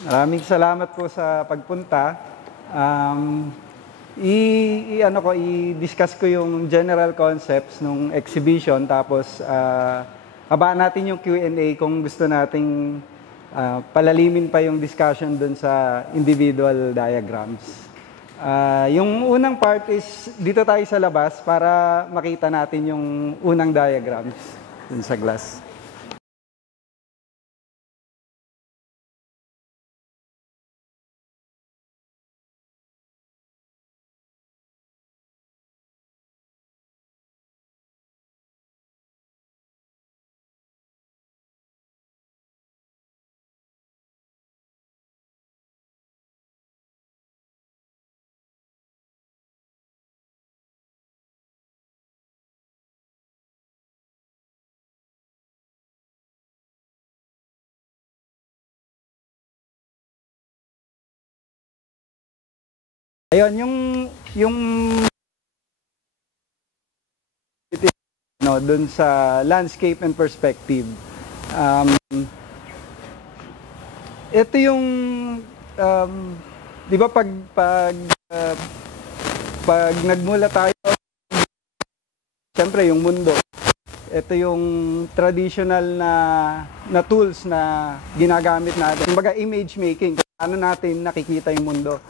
Maraming salamat po sa pagpunta. Um, i-discuss ko yung general concepts ng exhibition, tapos habaan natin yung Q&A kung gusto nating palalimin pa yung discussion dun sa individual diagrams. Yung unang part is dito tayo sa labas para makita natin yung unang diagrams dun sa glass. Ayun, yung dun sa landscape and perspective. Ito yung di ba pag nagmula tayo, siyempre yung mundo. Ito yung traditional na tools na ginagamit natin. Kumbaga image making, kung paano natin nakikita yung mundo.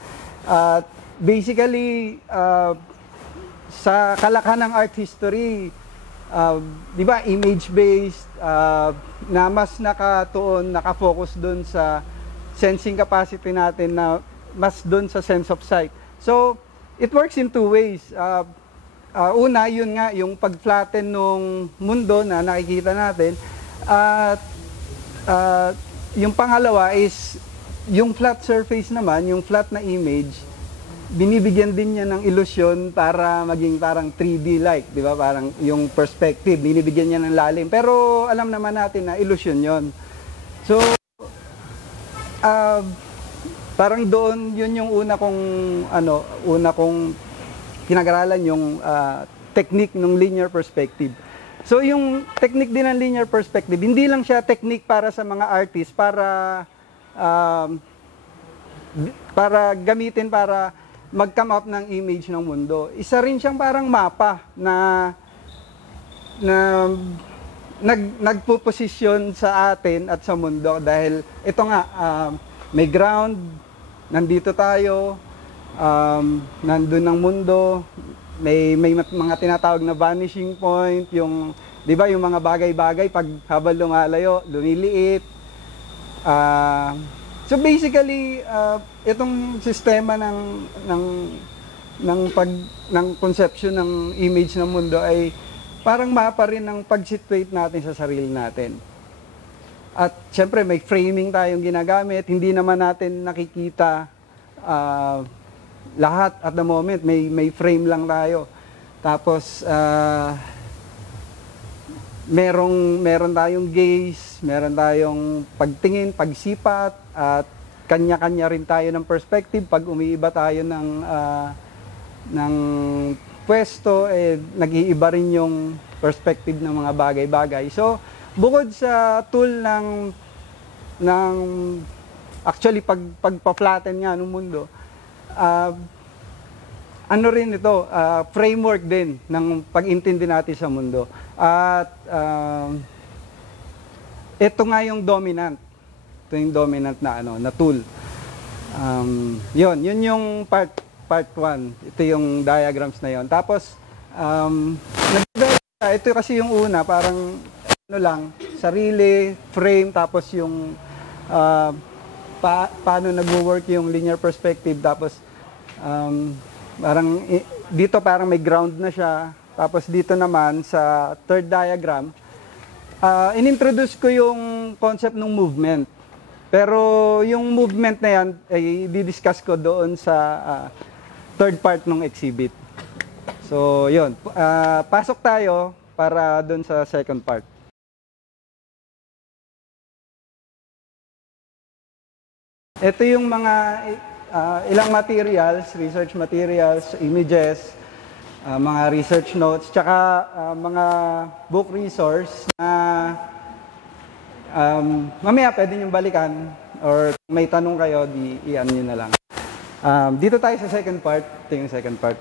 Basically, sa kalakhan ng art history, di ba, image-based, na mas nakafocus doon sa sensing capacity natin, na mas doon sa sense of sight. So, it works in two ways. Una, yun nga, yung pag-flatten ng mundo na nakikita natin. At yung pangalawa is, yung flat surface naman, yung flat na image, binibigyan din niya ng ilusyon para maging parang 3D-like, di ba? Parang yung perspective, binibigyan niya ng lalim. Pero alam naman natin na ilusyon yon. So, parang doon, yun yung una kong pinag-aralan, yung technique ng linear perspective. So, yung technique din ng linear perspective, hindi lang siya technique para sa mga artists, para gamitin para mag-come up ng image ng mundo. Isa rin siyang parang mapa na nagpo-posisyon sa atin at sa mundo, dahil ito nga, may ground, nandito tayo, nandun ang mundo, may mga tinatawag na vanishing point, yung, di ba, yung mga bagay-bagay pag habang lumalayo, lumiliit. So basically, itong sistema ng conception ng image ng mundo ay parang mapa rin ng pag-situate natin sa sarili natin. At syempre may framing tayong ginagamit, hindi naman natin nakikita lahat at the moment, may frame lang tayo. Tapos meron tayong gaze, meron tayong pagtingin, pagsipat, at kanya-kanya rin tayo ng perspective. Pag umiiba tayo ng pwesto, nag-iiba rin yung perspective ng mga bagay-bagay. So, bukod sa tool actually pagpa-flatten nga ng mundo, ano rin ito, framework din ng pag-intindi natin sa mundo. At ito nga yung dominant. Ito yung dominant na tool. Yun yung part 1. Ito yung diagrams na yon. Tapos, ito kasi yung una, parang sarili, frame, tapos yung paano nag-work yung linear perspective, tapos dito parang may ground na siya. Tapos dito naman sa third diagram, inintroduce ko yung concept ng movement. Pero yung movement na yan ay di-discuss ko doon sa third part ng exhibit. So yun, pasok tayo para doon sa second part. Ito yung mga ilang materials, research materials, images, mga research notes, tsaka mga book resource na mamaya pwede niyong balikan or kung may tanong kayo, i-ano nyo na lang. Dito tayo sa second part. Ito yung second part.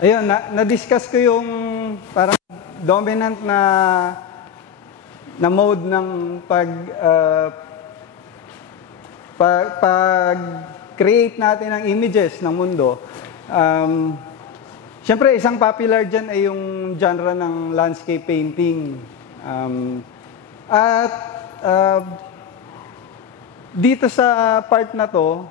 Ayun, na-discuss ko yung parang dominant na mode ng pag-create natin ng images ng mundo. Siyempre, isang popular dyan ay yung genre ng landscape painting. Dito sa part na to,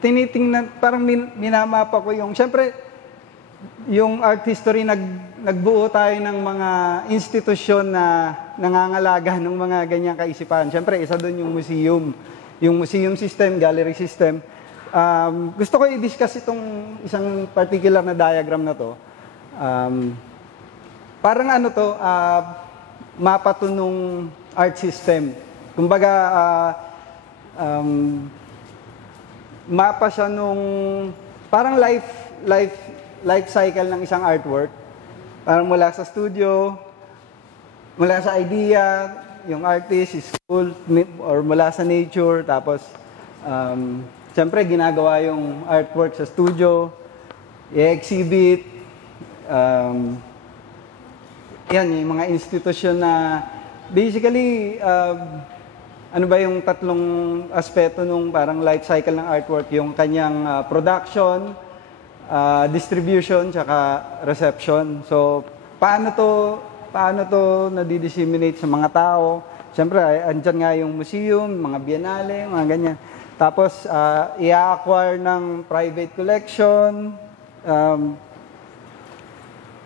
tinitingnan, parang minamapa ko yung, siyempre, yung art history, nagbuo tayo ng mga institusyon na nangangalaga ng mga ganyang kaisipan. Siyempre, isa doon yung museum system, gallery system. Gusto ko i-discuss itong isang particular na diagram na to. Parang ano to, mapa to nung art system. Kumbaga, mapa siya nung parang life cycle ng isang artwork. Parang mula sa studio, mula sa idea, yung artist, school, or mula sa nature, tapos siyempre ginagawa yung artwork sa studio, i-exhibit, yan, yung mga institusyon na basically, ano ba yung tatlong aspeto nung parang life cycle ng artwork? Yung kanyang production, distribution, tsaka reception. So, paano to nadi-disseminate sa mga tao? Siyempre, andyan nga yung museum, mga biennale, mga ganyan. Tapos, i-acquire ng private collection,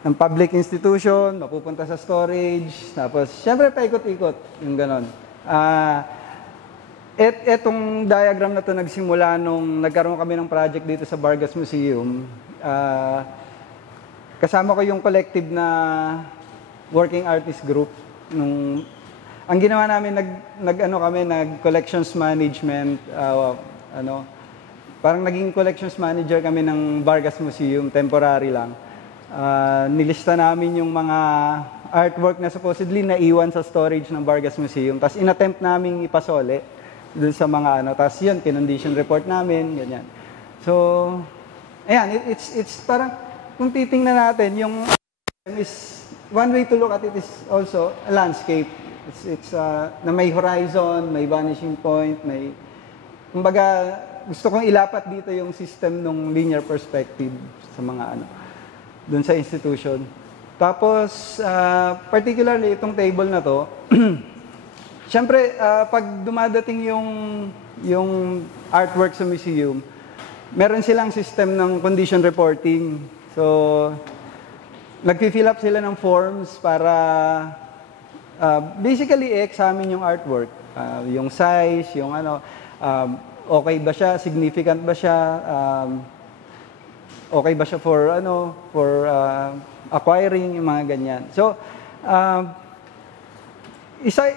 ng public institution, mapupunta sa storage, tapos, siyempre, paikot-ikot, yung ganon. Etong diagram na to nagsimula nung nagkaroon kami ng project dito sa Vargas Museum. Kasama ko yung collective na working artist group. Ang ginawa namin, nag-collections management, parang naging collections manager kami ng Vargas Museum, temporary lang. Nilista namin yung mga artwork na supposedly naiwan sa storage ng Vargas Museum. Tapos inattempt namin ipasole dun sa mga tapos yun, kinondition report namin, ganyan. So, ayan, it's parang, kung titingnan natin, yung is, one way to look at it is also a landscape. It's na may horizon, may vanishing point, may, kumbaga, gusto kong ilapat dito yung system ng linear perspective sa mga dun sa institution. Tapos, particularly itong table na to, siyempre, pag dumadating yung artwork sa museum, meron silang system ng condition reporting. So, nag-fill up sila ng forms para basically i-examine yung artwork. Yung size, yung okay ba siya, significant ba siya, okay ba siya for acquiring, yung mga ganyan. So,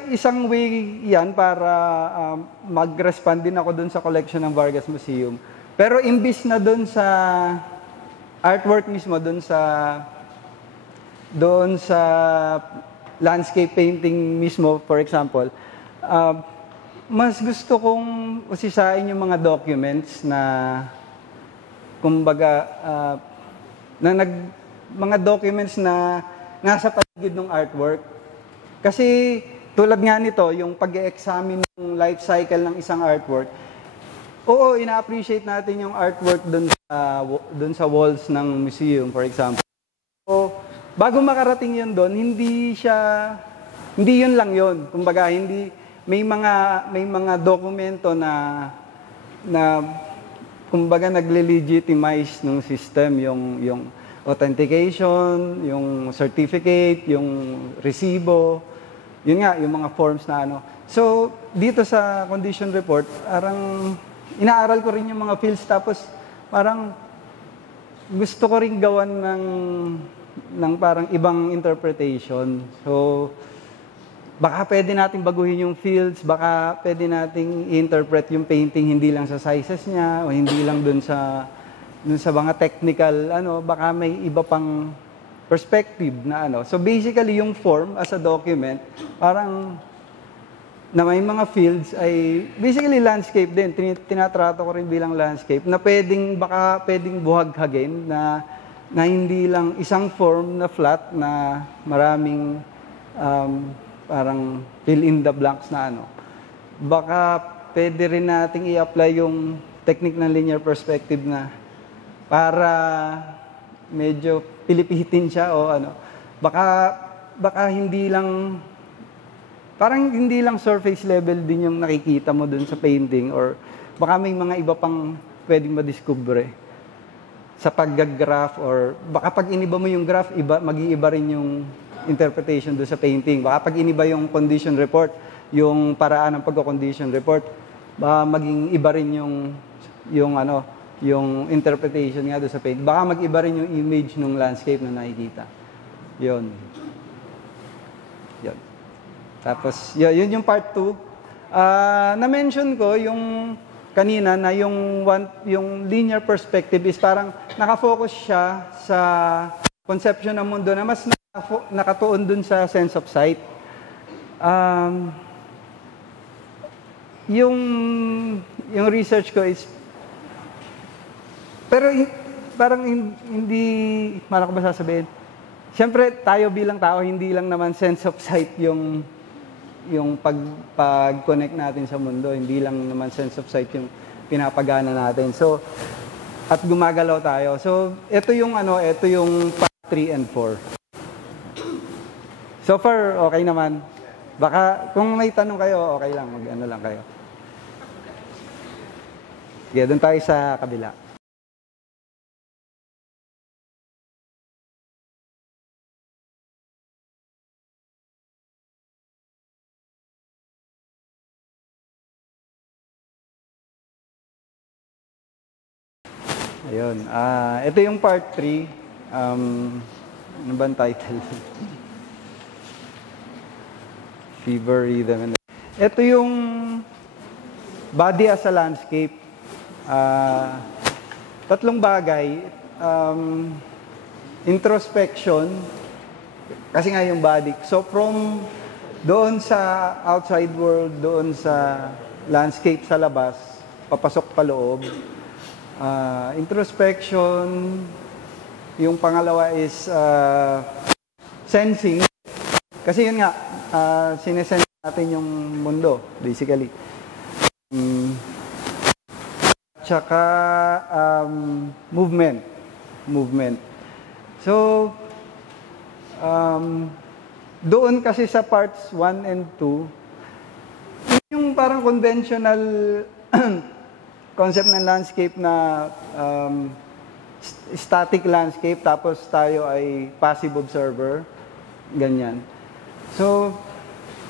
isang way yan para mag-respond din ako dun sa collection ng Vargas Museum. Pero imbis na dun sa artwork mismo, dun sa landscape painting mismo, for example, mas gusto kong usisain yung mga documents na, kumbaga, mga documents na nasa paligid ng artwork. Kasi tulad nga nito, yung pag-examine ng life cycle ng isang artwork, oo, ina-appreciate natin yung artwork dun sa walls ng museum, for example. So, bago makarating yun dun, hindi yun lang yun. Kumbaga, may mga dokumento na kumbaga nagle-legitimize ng system, yung authentication, yung certificate, yung resibo, yun nga, yung mga forms na So, dito sa condition report, parang inaaral ko rin yung mga fields, tapos parang gusto ko rin gawan ng parang ibang interpretation. So, baka pwede natin baguhin yung fields, baka pwede nating i-interpret yung painting hindi lang sa sizes niya o hindi lang dun sa mga technical, baka may iba pang perspective na So basically, yung form as a document, parang na may mga fields ay basically landscape din. Tinatrato ko rin bilang landscape na baka pwedeng buhaghagin na hindi lang isang form na flat na maraming parang fill in the blanks na Baka pwede rin nating i-apply yung technique ng linear perspective na para medyo pilipitin siya o baka hindi lang parang hindi lang surface level din yung nakikita mo dun sa painting or baka may mga iba pang pwedeng madiskubre sa pag-graph or baka pag iniba mo yung graph, mag-iiba rin yung interpretation doon sa painting. Baka pag iniba yung condition report, yung paraan ng pagko-condition report, baka maging iba rin yung interpretation nga doon sa painting. Baka mag-iba rin yung image ng landscape na nakikita. Yun. Tapos, yun yung part 2. Na-mention ko yung kanina na yung linear perspective is parang nakafocus siya sa conception ng mundo na mas nakatuon dun sa sense of sight. Yung research ko is pero parang hindi ko ba sasabihin. Siyempre, tayo bilang tao, hindi lang naman sense of sight yung pag-connect natin sa mundo. Hindi lang naman sense of sight yung pinapagana natin. So, at gumagalaw tayo. So, ito yung part 3 and 4. So far, okay naman. Baka, kung may tanong kayo, okay lang. Mag-ano lang kayo. Sige, doon tayo sa kabila. Ayun. Ito yung part 3. Ano ba ang title? Fever, rhythm, and... Ito yung body as a landscape. Tatlong bagay. Introspection. Kasi nga yung body. So from doon sa outside world, doon sa landscape sa labas, papasok pa loob. Introspection, yung pangalawa is sensing. Kasi yun nga, sinesense natin yung mundo, basically. Tsaka movement. So, doon kasi sa parts 1 and 2, yung parang conventional concept ng landscape na static landscape, tapos tayo ay passive observer, ganyan. So,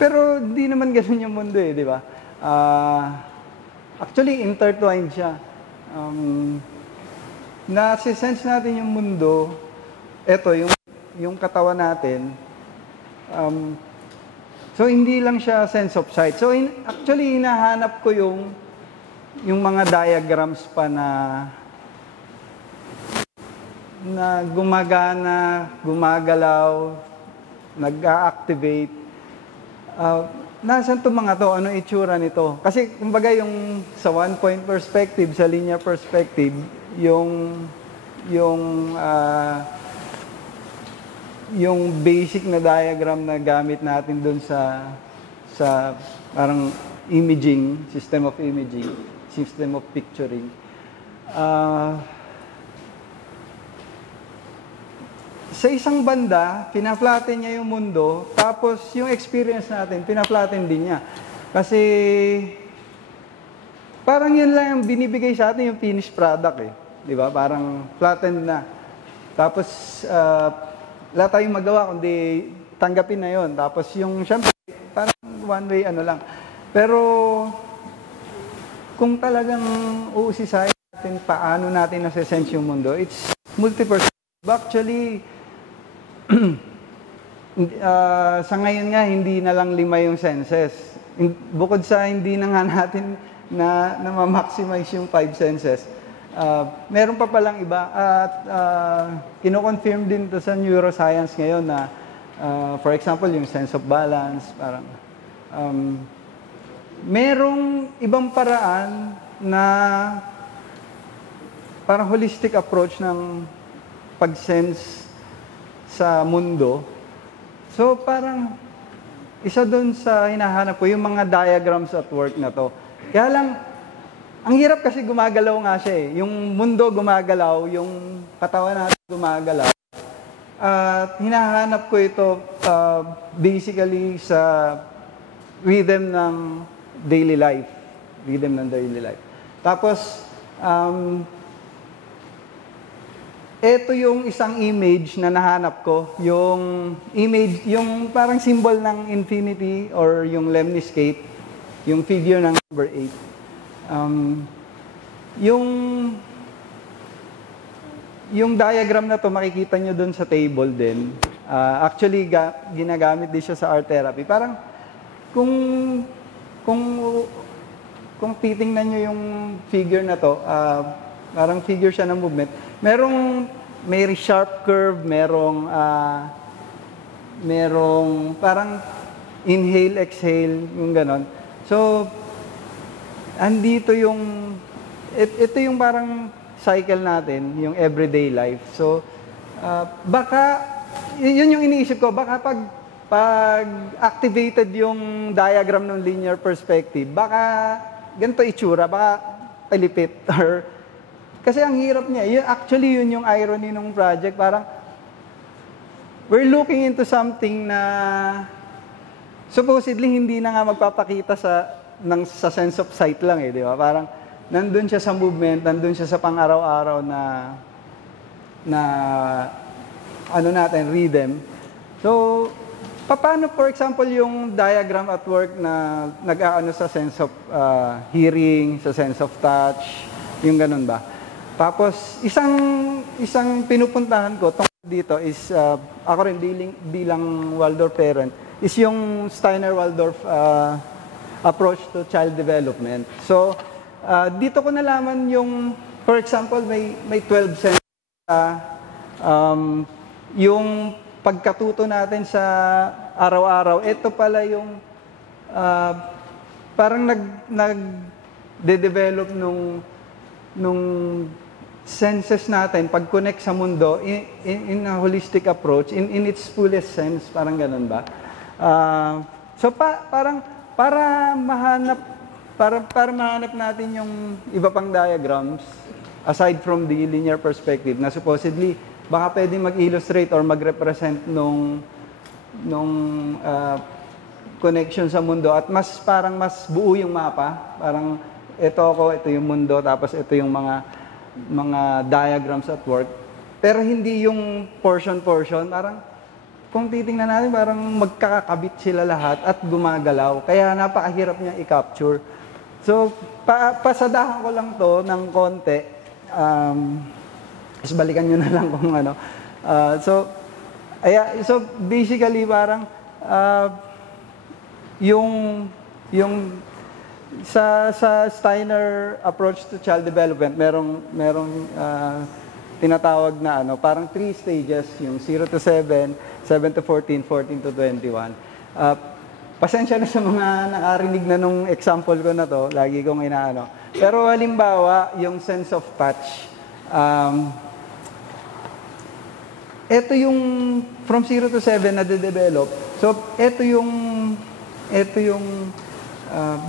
pero hindi naman ganun yung mundo di ba? Actually, intertwined siya. Nasi-sense natin yung mundo, eto, yung katawan natin, so hindi lang siya sense of sight. So, actually, hinahanap ko yung mga diagrams pa na gumagana, gumagalaw, nag-a-activate. Nasaan itong mga to? Ano itsura nito? Kasi, kumbaga, yung sa one-point perspective, sa linear perspective, yung basic na diagram na gamit natin dun sa parang imaging, system of imaging, system of picturing. Sa isang banda, pina-flatten niya yung mundo, tapos yung experience natin, pina-flatten din niya. Kasi parang yun lang yung binibigay sa atin yung finished product Di ba? Parang flattened na. Tapos wala tayong magawa kundi tanggapin na yun. Tapos yung syempre, parang one way lang. Pero kung talagang uusisayin natin paano natin nasa-sense yung mundo, it's multi-perspective. Actually, sa ngayon nga, hindi na lang 5 yung senses. Bukod sa hindi na nga natin na ma-maximize yung 5 senses, meron pa palang iba. At kino-confirm din to sa neuroscience ngayon na, for example, yung sense of balance, parang merong ibang paraan na parang holistic approach ng pag-sense sa mundo. So parang isa doon sa hinahanap ko, yung mga diagrams at work na to. Kaya lang, ang hirap kasi gumagalaw nga siya eh. Yung mundo gumagalaw, yung katawan natin gumagalaw. At hinahanap ko ito basically sa rhythm ng daily life. Rhythm ng daily life. Tapos, ito yung isang image na nahanap ko. Yung image, yung parang symbol ng infinity or yung lemniscate, yung figure ng number 8. Yung diagram na to makikita nyo dun sa table din. Actually, ginagamit din siya sa art therapy. Parang kung titingnan nyo yung figure na to, parang figure siya ng movement. May sharp curve, merong parang inhale, exhale, yung ganon. So, andito ito yung parang cycle natin, yung everyday life. So, baka, yun yung iniisip ko, baka pag activated yung diagram ng linear perspective, baka ganito itsura, baka palipit. Kasi ang hirap niya. Actually, yun yung irony ng project. Parang, we're looking into something na supposedly hindi na nga magpapakita sa sense of sight lang eh, di ba? Parang, nandun siya sa movement, nandun siya sa pang-araw-araw na rhythm. So, paano, for example, yung diagram at work na nag-aano sa sense of hearing, sa sense of touch, yung ganun ba? Tapos, isang pinupuntahan ko dito is, ako rin bilang Waldorf parent, is yung Steiner-Waldorf approach to child development. So, dito ko nalaman yung, for example, may 12 senses. Yung pagkatuto natin sa araw-araw, ito pala yung parang nag-develop nung senses natin, pag-connect sa mundo in a holistic approach, in its fullest sense, parang ganun ba? So parang para mahanap natin yung iba pang diagrams, aside from the linear perspective, na supposedly, baka pwede mag-illustrate or mag-represent nung connection sa mundo at parang mas buo yung mapa. Parang ito yung mundo, tapos ito yung mga diagrams at work. Pero hindi yung portion-portion. Parang, kung titingnan natin, parang magkakabit sila lahat at gumagalaw. Kaya napakahirap niya i-capture. So, pasadahan ko lang to ng konti. Is balikan nyo na lang kung ano. So basically, parang, yung sa Steiner approach to child development, merong tinatawag na parang 3 stages, yung 0 to 7, 7 to 14, 14 to 21. Pasensya na sa mga nakarinig na nung example ko na to, lagi kong inaano. Pero halimbawa, yung sense of touch, ito yung from 0 to 7 na de-develop. So, ito yung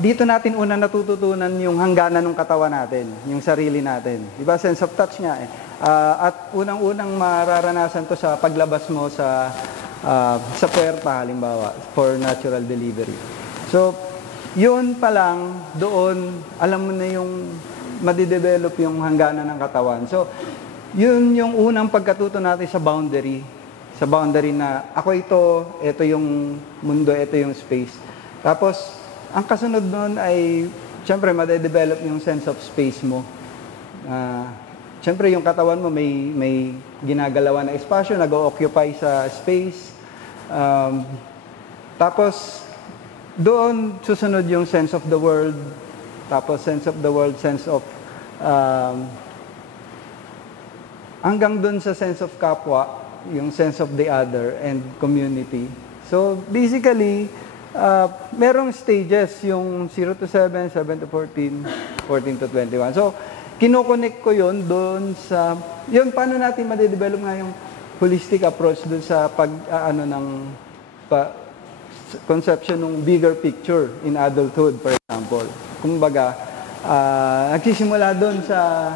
dito natin una natututunan yung hangganan ng katawan natin, yung sarili natin. Diba? Sense of touch nga eh. At unang-unang mararanasan to sa paglabas mo sa puwerta, halimbawa, for natural delivery. So, yun pa lang, doon, alam mo na yung madidevelop yung hangganan ng katawan. So, yun yung unang pagkatuto natin sa boundary. Sa boundary na ako ito yung mundo, ito yung space. Tapos, ang kasunod nun ay, syempre, madidevelop yung sense of space mo. Syempre, yung katawan mo may ginagalawan na espasyo, nag-o-occupy sa space. Um, Tapos, doon susunod yung sense of the world. Tapos, sense of the world, sense of hanggang doon sa sense of kapwa, yung sense of the other and community. So, basically, merong stages, yung 0 to 7, 7 to 14, 14 to 21. So, kinokonek ko yun doon sa, yun, paano natin ma-develop nga yung holistic approach doon sa conception ng bigger picture in adulthood, for example. Kumbaga, nagsisimula doon sa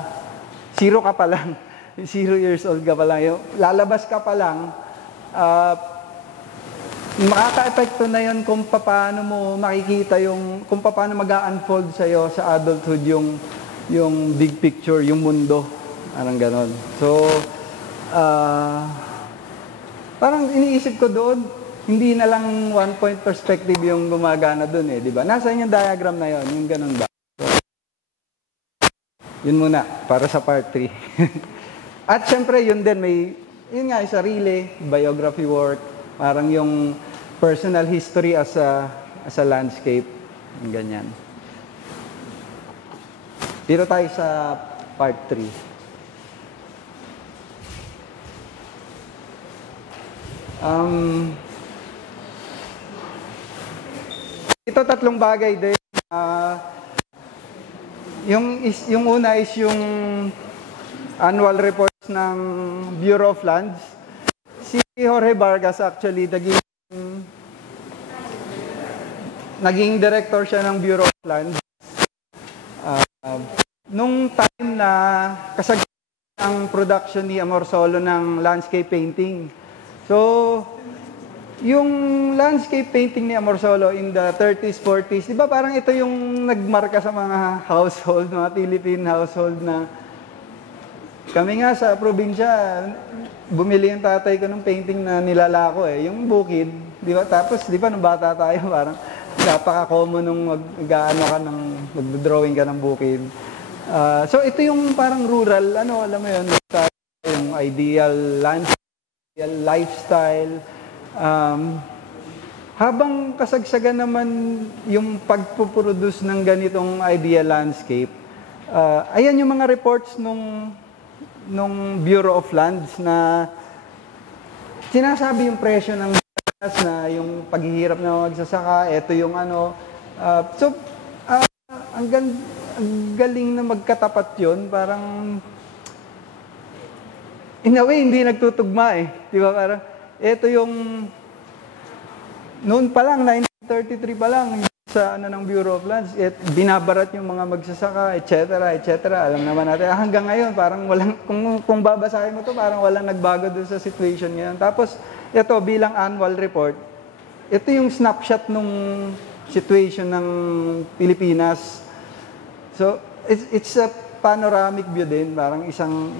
0 ka pa lang, 0 years old ka pa lang, yung lalabas ka pa lang, makaka-epekto na yun kung paano mo makikita kung paano mag-unfold sa'yo sa adulthood yung big picture, yung mundo. Parang ganon. So, parang iniisip ko doon, hindi na lang one-point perspective yung gumagana doon di ba? Nasaan yung diagram na yon, yung ganon ba? So, yun muna, para sa part 3. At syempre, yun din, yun nga, sarili, biography work, parang yung personal history as a landscape, yung ganyan. Dito tayo sa part 3. Ito 3 bagay din. Yung una is yung annual reports ng Bureau of Lands. Si Jorge Vargas actually naging director siya ng Bureau of Lands. Nung time na kasagsagan ang production ni Amorsolo ng landscape painting. So, yung landscape painting ni Amorsolo in the 30s, 40s, di ba parang ito yung nagmarka sa mga household, mga Philippine household na kami nga sa probinsya, bumili yung tatay ko ng painting na nilalako yung bukid, di ba? Tapos, di ba, nung bata tayo, parang napaka-common nung mag-drawing ka ng bukid. So, ito yung parang rural, alam mo yun, yung ideal landscape, lifestyle. Habang kasagsagan naman yung pagpuproduce ng ganitong ideal landscape, ayan yung mga reports nung Bureau of Lands na sinasabi yung presyo ng gas, na yung paghihirap na magsasaka, ito yung ang galing na magkatapat yun, parang in a way, hindi nagtutugma di ba? Parang, ito yung noon pa lang, 1933 pa lang, sa ng Bureau of Lands, binabarat yung mga magsasaka, etc., etc. Alam naman natin, hanggang ngayon, parang walang, kung babasahin mo to, parang walang nagbago doon sa situation ngayon. Tapos, ito, bilang annual report, ito yung snapshot nung situation ng Pilipinas. So, it's a panoramic view din, parang isang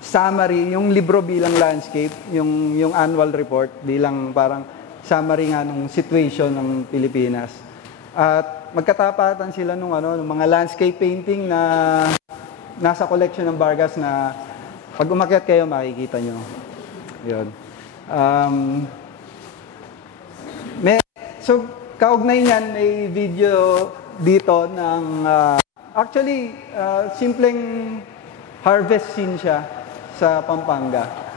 summary, yung libro bilang landscape, yung annual report bilang parang summary nga ng situation ng Pilipinas. At magkatapatan sila nung mga landscape painting na nasa collection ng Vargas na pag umakyat kayo makikita nyo. Yun. So, kaugnay niyan, may video dito ng actually simpleng harvest scene siya sa Pampanga.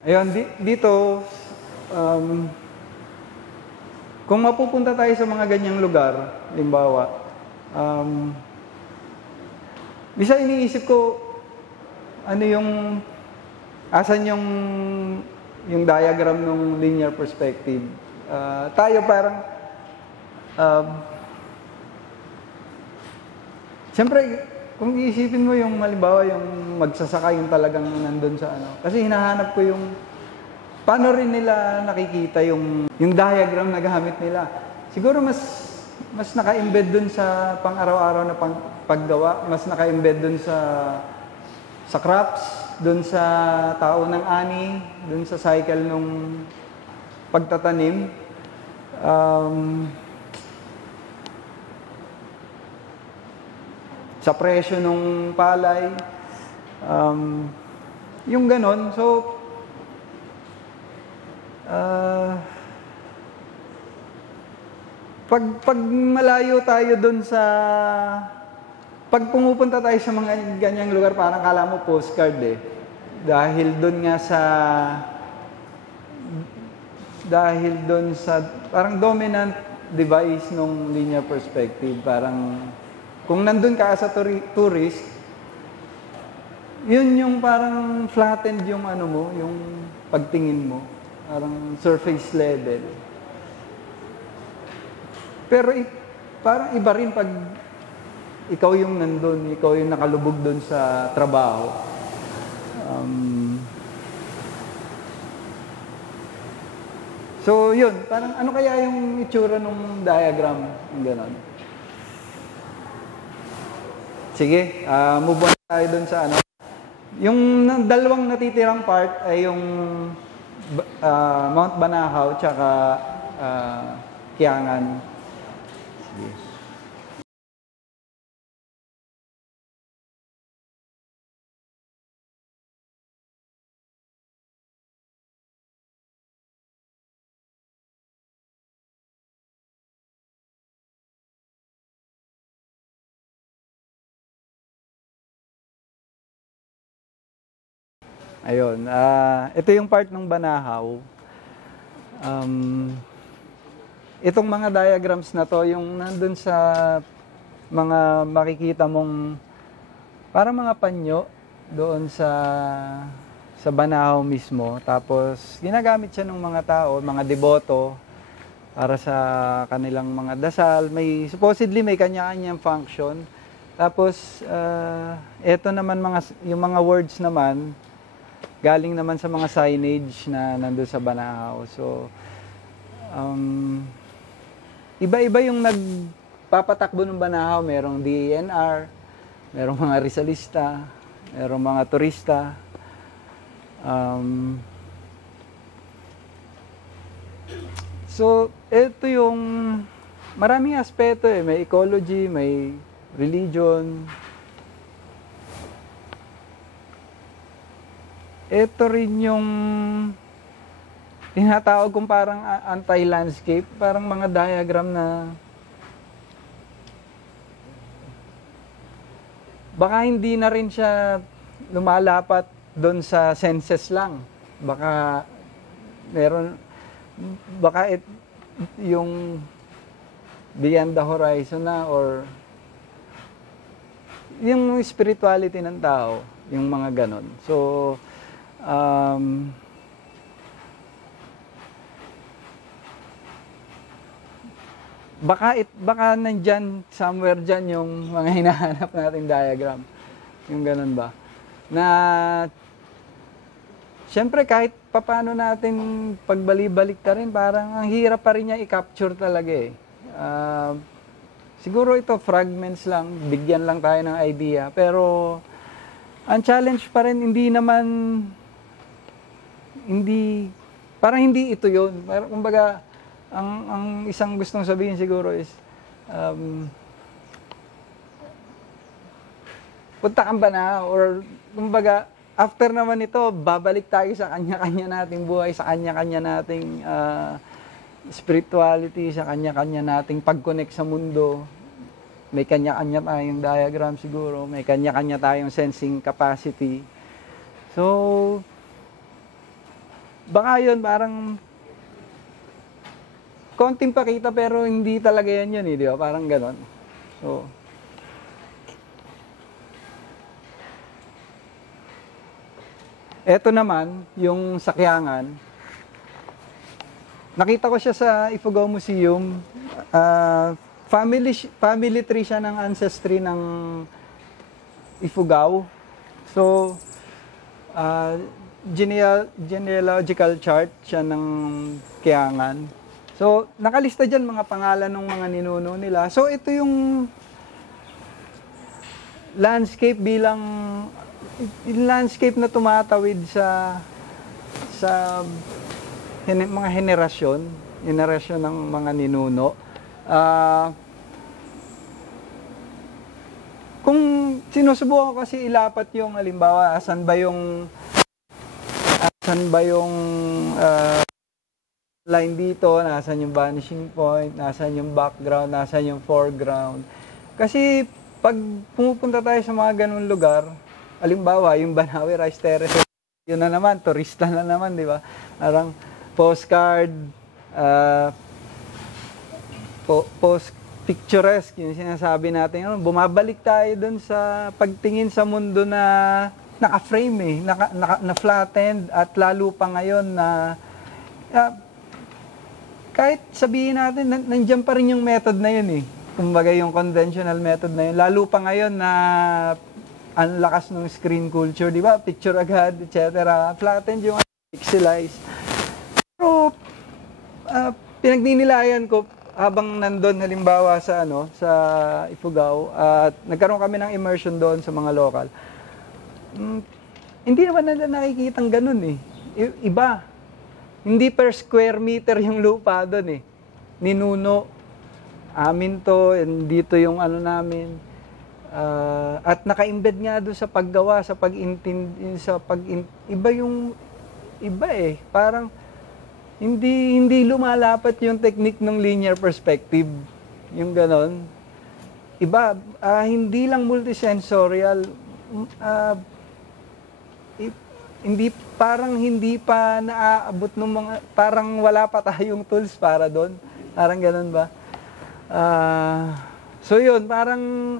Ayun, dito, kung mapupunta tayo sa mga ganyang lugar, limbawa, bisa iniisip ko, asan yung diagram ng linear perspective. Tayo parang, siyempre, kung iisipin mo yung halimbawa yung magsasaka yung talagang nandun sa kasi hinahanap ko yung paano rin nila nakikita yung diagram na gamit nila. Siguro mas mas naka-embed dun sa pang-araw-araw na paggawa, mas naka-embed dun sa crops, dun sa tao ng ani, dun sa cycle nung pagtatanim. Sa presyo ng palay, yung ganon. So, pag malayo tayo doon sa, pag pumupunta tayo sa mga ganyang lugar, parang kala mo postcard eh. Dahil doon sa, parang dominant device nung linear perspective. Parang, kung nandun ka as a tourist, yun yung parang flattened yung ano mo, yung pagtingin mo. Parang surface level. Pero parang iba rin pag ikaw yung nandun, ikaw yung nakalubog dun sa trabaho. So yun, parang ano kaya yung itsura ng diagram, yung gano'n. Sige, move on tayo dun sa ano. Yung dalawang natitirang part ay yung Mount Banahaw tsaka Kiangan. Sige. Ayun, ito yung part ng Banahaw. Itong mga diagrams na to, yung nandun sa mga makikita mong parang mga panyo doon sa Banahaw mismo. Tapos ginagamit siya ng mga tao, mga deboto para sa kanilang mga dasal. Supposedly may kanya-kanyang function. Tapos ito naman yung mga words naman galing naman sa mga signage na nandun sa Banahaw. So, iba-iba yung nagpapatakbo ng Banahaw. Merong DENR, merong mga Rizalista, merong mga turista. So, ito yung maraming aspeto eh. May ecology, may religion. Ito rin yung tinatawag kong parang anti-landscape, parang mga diagram na baka hindi na rin siya lumalapat doon sa senses lang. Baka yung beyond the horizon na or yung spirituality ng tao, yung mga ganon. So, baka nandyan, somewhere dyan yung mga hinahanap nating diagram. Yung ganun ba? Na, syempre kahit paano natin pagbali-balik ta rin, parang ang hirap pa rin niya i-capture talaga eh. Siguro ito fragments lang, bigyan lang tayo ng idea. Pero, ang challenge pa rin, parang hindi ito yun. Kumbaga, ang isang gustong sabihin siguro is, punta kang ba na? Or, kumbaga, after naman ito, babalik tayo sa kanya-kanya nating buhay, sa kanya-kanya nating spirituality, sa kanya-kanya nating pag-connect sa mundo. May kanya-kanya tayong diagram siguro, may kanya-kanya tayong sensing capacity. So, baka yun, parang konting pakita pero hindi talaga yan yun, di ba? Parang ganon. So, eto naman, yung sa Kiangan. Nakita ko siya sa Ifugao Museum. Family tree siya ng ancestry ng Ifugao. So, genealogical chart siya ng Kiangan. So, nakalista dyan mga pangalan ng mga ninuno nila. So, ito yung landscape bilang landscape na tumatawid sa mga henerasyon ng mga ninuno. Kung sinusubukan ko kasi ilapat yung halimbawa, asan ba yung line dito, nasan yung vanishing point, nasan yung background, nasan yung foreground. Kasi pag pumupunta tayo sa mga ganung lugar, halimbawa yung Banawe Rice Terrace, yun na naman, turista na naman, di ba? Parang postcard, picturesque, yung sinasabi natin. Bumabalik tayo dun sa pagtingin sa mundo na naka-frame na-flattened at lalo pa ngayon na kahit sabihin natin, nandiyan pa rin yung method na yun eh. Kumbaga yung conventional method na yun. Lalo pa ngayon na ang lakas ng screen culture, di ba? Picture agad, etc. Flattened yung pixelized. Pero pinagninilayan ko habang nandun halimbawa sa Ifugao at nagkaroon kami ng immersion doon sa mga local. Hindi naman nila nakikitang ganun eh. Iba. Hindi per square meter yung lupa doon eh. Ninuno. Amin to, and dito yung namin. At naka-embed nga doon sa paggawa, iba eh. Parang hindi lumalapat yung technique ng linear perspective. Yung ganon. Iba, hindi lang multisensorial. Hindi pa naaabot ng mga, parang wala pa tayong tools para doon. Parang ganon ba? So yun, parang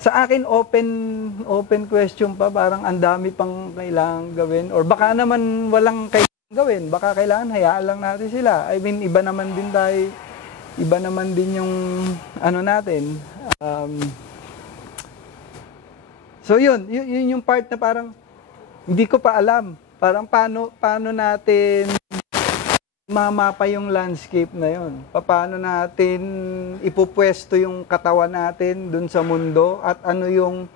sa akin open question pa, parang ang dami pang kailangan gawin, or baka naman walang kailangan gawin, baka kailangan hayaan lang natin sila. I mean, iba naman din yung natin. So yun yung part na parang hindi ko pa alam, parang paano natin mamapa yung landscape na yun. Paano natin ipupwesto yung katawan natin dun sa mundo, at ano yung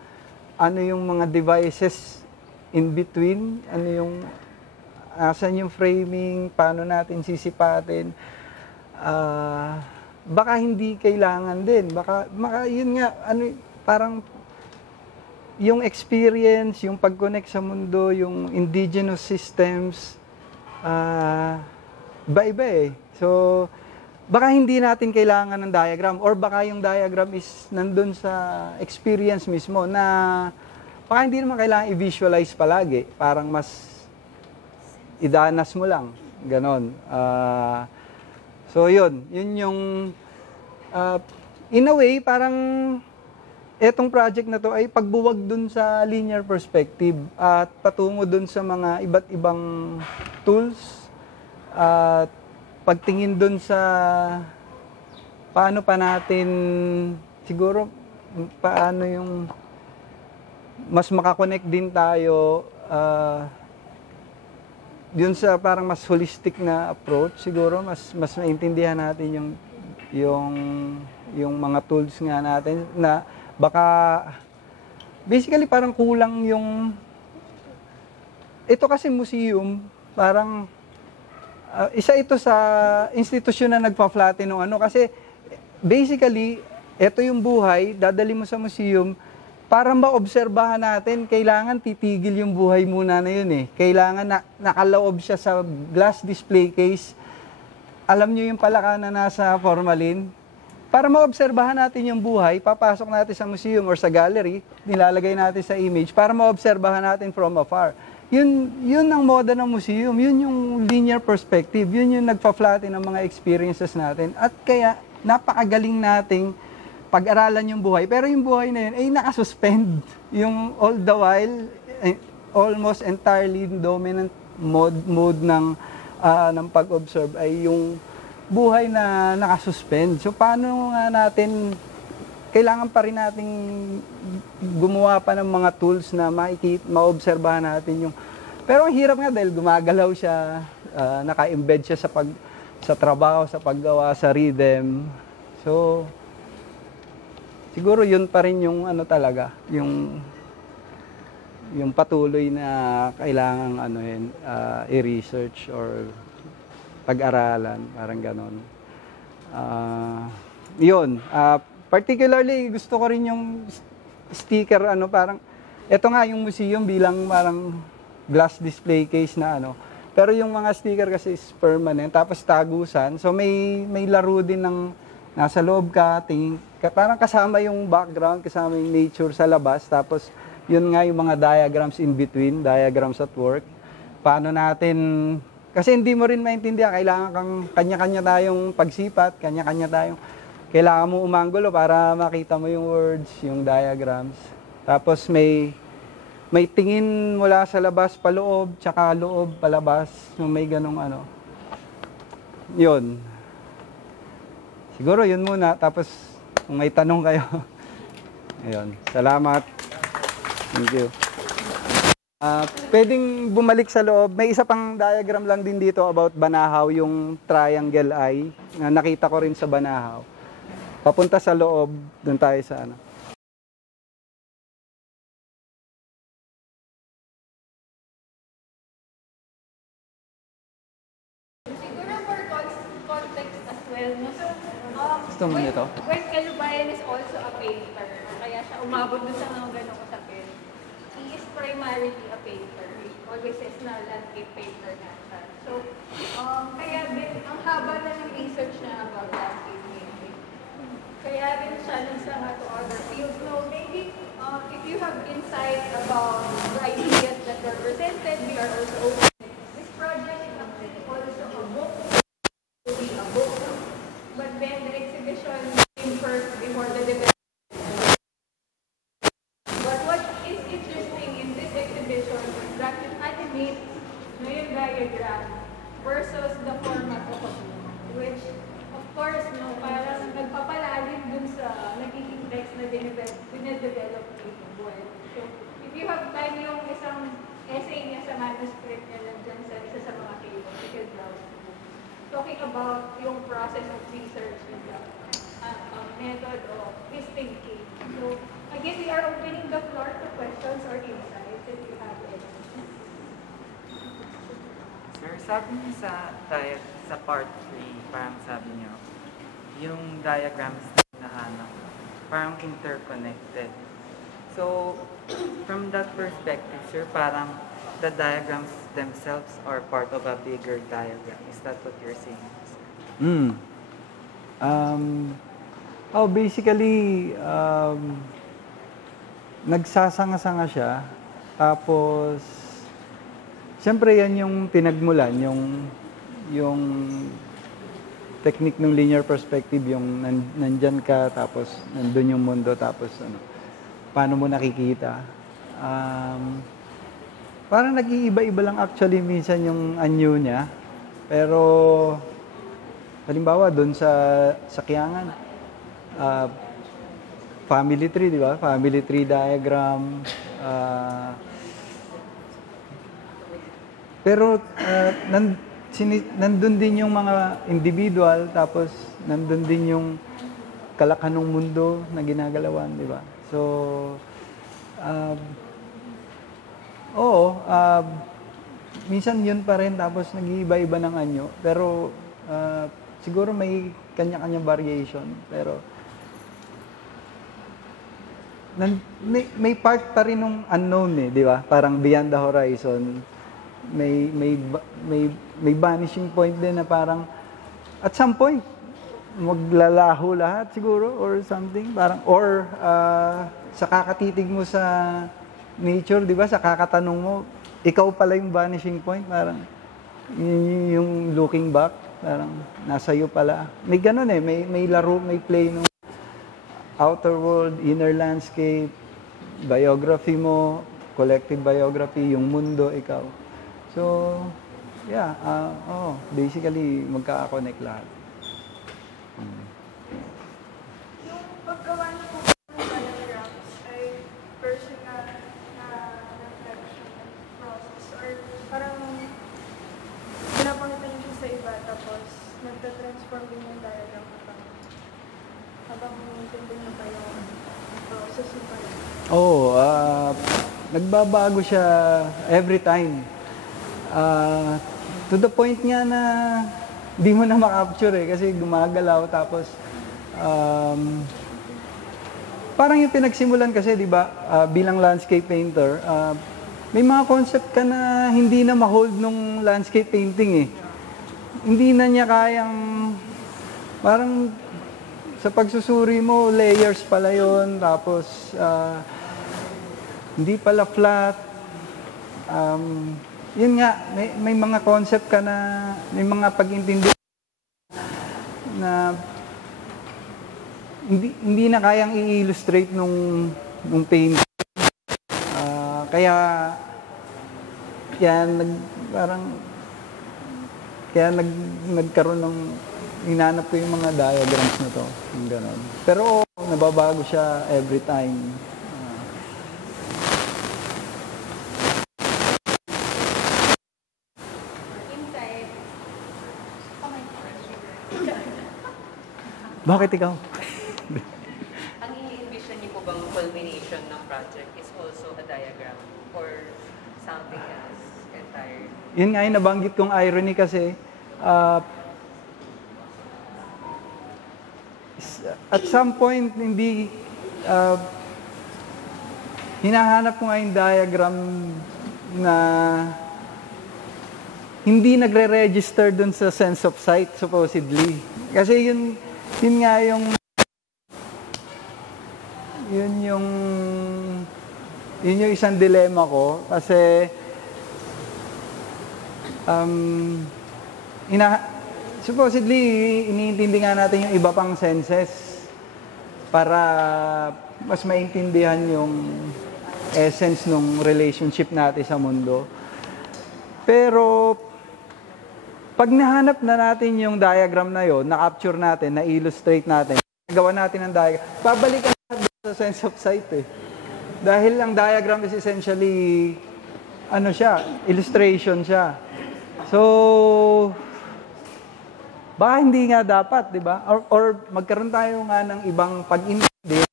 mga devices in between, asan yung framing, paano natin sisipatin. Baka hindi kailangan din. Baka yun nga, parang yung experience, yung pag-connect sa mundo, yung indigenous systems, iba-iba eh. So, baka hindi natin kailangan ng diagram, or baka yung diagram is nandun sa experience mismo na baka hindi naman kailangan i-visualize palagi. Parang mas idanas mo lang. Ganon. So, yun yung in a way, parang etong project na to ay pagbuwag dun sa linear perspective at patungo dun sa mga iba't ibang tools at pagtingin dun sa paano pa natin siguro paano yung mas makakonect din tayo yun sa parang mas holistic na approach. Siguro mas maintindihan natin yung mga tools nga natin na baka basically parang kulang yung ito kasi museum, parang isa ito sa institusyon na nagpa-flatten ng kasi basically ito yung buhay, dadali mo sa museum para maobserbahan natin, kailangan titigil yung buhay muna na yun eh. Kailangan nakaloob siya sa glass display case. Alam nyo yung palaka na nasa formalin. Para maobserbahan natin yung buhay, papasok natin sa museum or sa gallery, nilalagay natin sa image para maobserbahan natin from afar. Yun ang moda ng museum, yun yung linear perspective, yun yung nagpa-flatten ng mga experiences natin. At kaya napakagaling nating pag-aralan yung buhay, pero yung buhay na yun ay nakasuspend. Yung all the while, almost entirely dominant mode ng pag-observe ay yung buhay na nakasuspend. So, paano nga natin, kailangan pa rin nating gumawa pa ng mga tools na maobserbahan natin yung, pero ang hirap nga dahil gumagalaw siya, naka-embed siya sa sa trabaho, sa paggawa, sa rhythm. So, siguro yun pa rin yung ano talaga, yung patuloy na kailangang i-research or pag-aralan, parang ganon. Yun, particularly gusto ko rin yung sticker, parang, ito nga yung museum bilang parang glass display case na pero yung mga sticker kasi is permanent, tapos tagusan, so may laro din ng nasa loob ka, parang kasama yung background, kasama yung nature sa labas, tapos yun nga yung mga diagrams in between, diagrams at work. Paano natin, kasi hindi mo rin maintindihan, kailangan kang kanya-kanya tayong pagsipat, kanya-kanya tayong, kailangan mo umanggulo para makita mo yung words, yung diagrams. Tapos may tingin mula sa labas paloob, tsaka loob palabas, yung may ganong Yun. Siguro yun muna, tapos kung may tanong kayo. Ayun, salamat. Thank you. Pwedeng bumalik sa loob. May isa pang diagram lang din dito about Banahaw, yung triangle eye, na nakita ko rin sa Banahaw. Papunta sa loob, doon tayo sa Siguro for context as well, no? So, Gusto mo nito? Gwen Calubayan is also a painter. Kaya siya umabot doon sa mga ganun ko sa pen. He is primarily a painter. He always says na landscape painter na siya. So, kaya din, ang haba na ng research niya about landscape painting. Kaya rin siya nagsama to other fields. No, maybe if you have insight about the ideas that were presented, we are also open. This project is actually also a book. To be a book. But then the exhibition came first before the development. But what is interesting in this exhibition is that it animates yung diagram versus the format of a book, which of course, no, parang nagpapalalim dun sa nagiging text na dinedevelop ni Boyle. So, if you have time yung isang essay niya sa manuscript niya lang dyan sa isa sa mga tables, you can browse. Talking about yung process of research and the method of his thinking. So, again, we are opening the floor to questions or insights if you have any. Sir, sabi niyo sa part 3, parang sabi niyo, yung diagrams na parang interconnected. So, from that perspective, sir, parang the diagrams themselves are part of a bigger diagram. Is that what you're saying? Basically, nagsasanga-sanga siya. Tapos, siyempre yan yung pinagmulan, yung technique ng linear perspective, yung nandyan ka, tapos nandun yung mundo, tapos paano mo nakikita. Parang nag-iiba-iba lang actually minsan yung anyo niya. Pero, halimbawa, doon sa Kiangan, family tree, di ba? Family tree diagram. Pero, nandun din yung mga individual, tapos nandun din yung kalakhan ng mundo na ginagalawan, di ba? So, minsan yun pa rin, tapos nag-iiba-iba ng anyo. Pero, siguro may kanya-kanya variation. Pero, may part pa rin ng unknown di ba? Parang beyond the horizon. May vanishing point din na parang, at some point, maglalaho lahat siguro or something. Parang, or, sa kakatitig mo sa nature, di ba? Sa kakatanong mo, ikaw pala yung vanishing point, parang yung looking back, parang nasa iyo pala. May ganun may laro, may play ng outer world, inner landscape, biography mo, collective biography, yung mundo, ikaw. So, yeah, basically, magka-connect lahat. Yung paggawa ng diagrams ay personal na reflection process or parang pinapakita niyo siya sa iba tapos nagsusuper? Oo, nagbabago siya every time. To the point nga na di mo na makapture kasi gumagalaw tapos parang yung pinagsimulan kasi, di ba, bilang landscape painter, may mga concept ka na hindi na ma-hold nung landscape painting eh. Hindi na niya kayang, parang sa pagsusuri mo, layers pala yun, tapos hindi pala flat. Yun nga, may mga concept ka na, may mga pag-intindi na hindi na kayang i-illustrate nung paint. Kaya nagkaroon ng hinanap ko yung mga diagrams na to, yung ganon. Pero nababago siya every time. Inside, Bakit ikaw? Ang i-envision niyo po bang culmination ng project is also a diagram or something else entire? Yun nga yung nabanggit kong irony kasi at some point hindi hinahanap ko nga yung diagram na hindi nagre-register dun sa sense of sight supposedly. Kasi yun nga yung isang dilemma ko kasi supposedly iniintindi nga natin yung iba pang senses para mas maintindihan yung essence ng relationship natin sa mundo. Pero pag nahanap na natin yung diagram na yon, na-capture natin, na-illustrate natin, nagawa natin ang diagram, babalikan natin sa sense of sight eh. Dahil ang diagram is essentially, illustration siya. So, baka hindi nga dapat, di ba? Or magkaroon tayo nga ng ibang pag-intindi,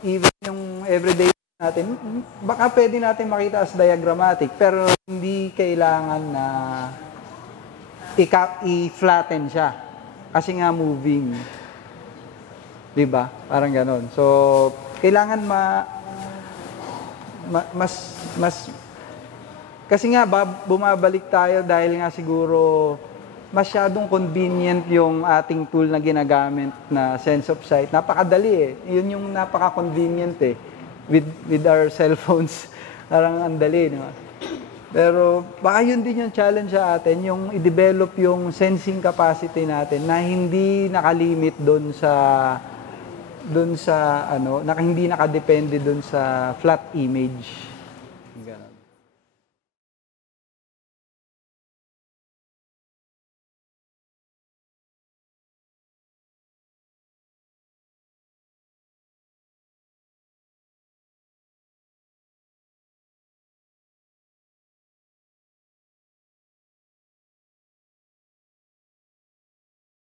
even yung everyday natin, baka pwede natin makita as diagrammatic, pero hindi kailangan na i-flatten siya. Kasi nga moving. Di ba? Parang ganon. So, kailangan kasi nga bumabalik tayo dahil nga siguro masyadong convenient yung ating tool na ginagamit na sense of sight. Napakadali eh. Yun yung napaka-convenient eh. With our cellphones. Parang andali, di ba? Pero baka yun din yung challenge sa atin, yung i-develop yung sensing capacity natin na hindi nakalimit doon sa hindi nakadepende doon sa flat image. Ganun.